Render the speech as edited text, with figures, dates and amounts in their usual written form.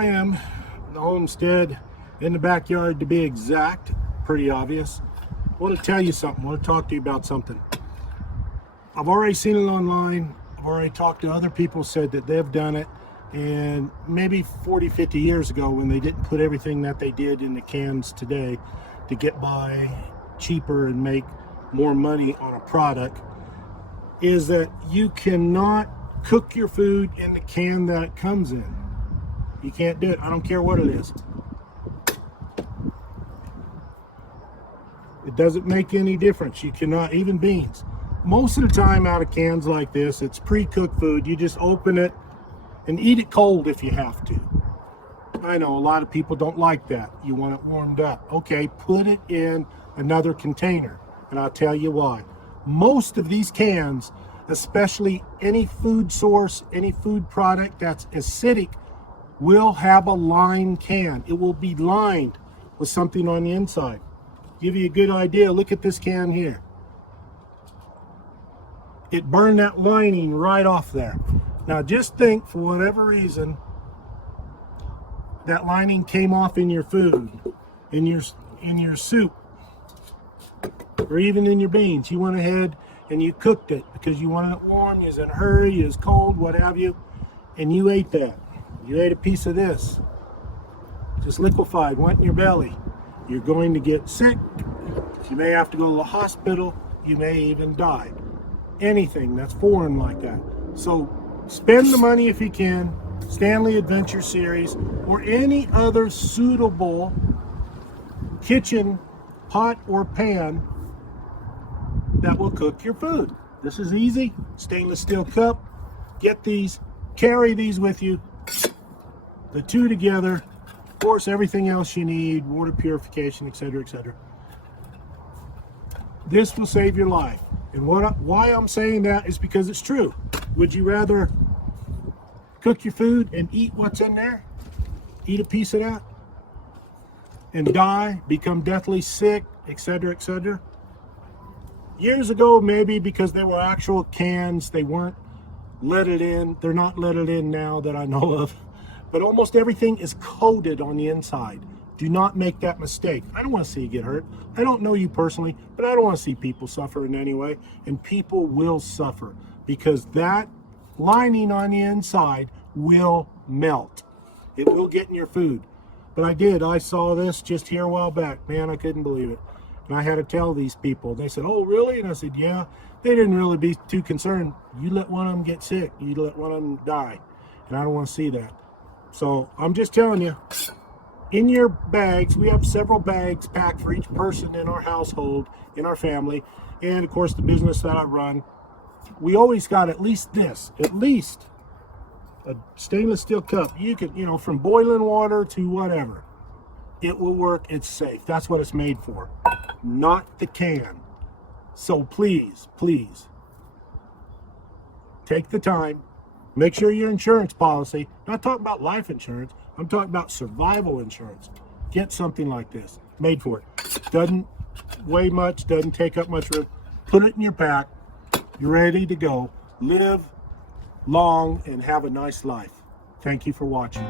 I am, the homestead, in the backyard to be exact. Pretty obvious. I want to tell you something. I want to talk to you about something. I've already seen it online. I've already talked to other people, said that they've done it. And maybe 40, 50 years ago, when they didn't put everything that they did in the cans today to get by cheaper and make more money on a product, is that you cannot cook your food in the can that it comes in. You can't do it. I don't care what it is. It doesn't make any difference. You cannot, even beans. Most of the time out of cans like this, it's pre-cooked food. You just open it and eat it cold if you have to. I know a lot of people don't like that. You want it warmed up. Okay, put it in another container, and I'll tell you why. Most of these cans, especially any food source, any food product that's acidic, will have a lined can. It will be lined with something on the inside. Give you a good idea. Look at this can here. It burned that lining right off there. Now just think, for whatever reason, that lining came off in your food, in your soup, or even in your beans. You went ahead and you cooked it because you wanted it warm, you was in a hurry, you was cold, what have you, and you ate that. You ate a piece of this, just liquefied, went in your belly. You're going to get sick. You may have to go to the hospital. You may even die. Anything that's foreign like that. So spend the money if you can. Stanley Adventure Series or any other suitable kitchen pot or pan that will cook your food. This is easy. Stainless steel cup. Get these. Carry these with you. The two together. Of course, everything else you need, water purification, etc., etc. This will save your life. And why I'm saying that is because it's true. Would you rather cook your food and eat what's in there? Eat a piece of that? And die, become deathly sick, etc., etc.? Years ago, maybe because they were actual cans, they weren't leaded in. They're not leaded in now that I know of. But almost everything is coated on the inside. Do not make that mistake. I don't want to see you get hurt. I don't know you personally, but I don't want to see people suffer in any way. And people will suffer because that lining on the inside will melt. It will get in your food. But I saw this just here a while back. Man, I couldn't believe it. And I had to tell these people. They said, "Oh, really?" And I said, "Yeah." They didn't really be too concerned. You let one of them get sick. You let one of them die. And I don't want to see that. So I'm just telling you, in your bags, we have several bags packed for each person in our household, in our family, and of course the business that I run. We always got at least a stainless steel cup. You can, from boiling water to whatever. It will work, it's safe. That's what it's made for, not the can. So please, please, take the time. Make sure your insurance policy, not talking about life insurance, I'm talking about survival insurance. Get something like this, made for it. Doesn't weigh much, doesn't take up much room. Put it in your pack, you're ready to go. Live long and have a nice life. Thank you for watching.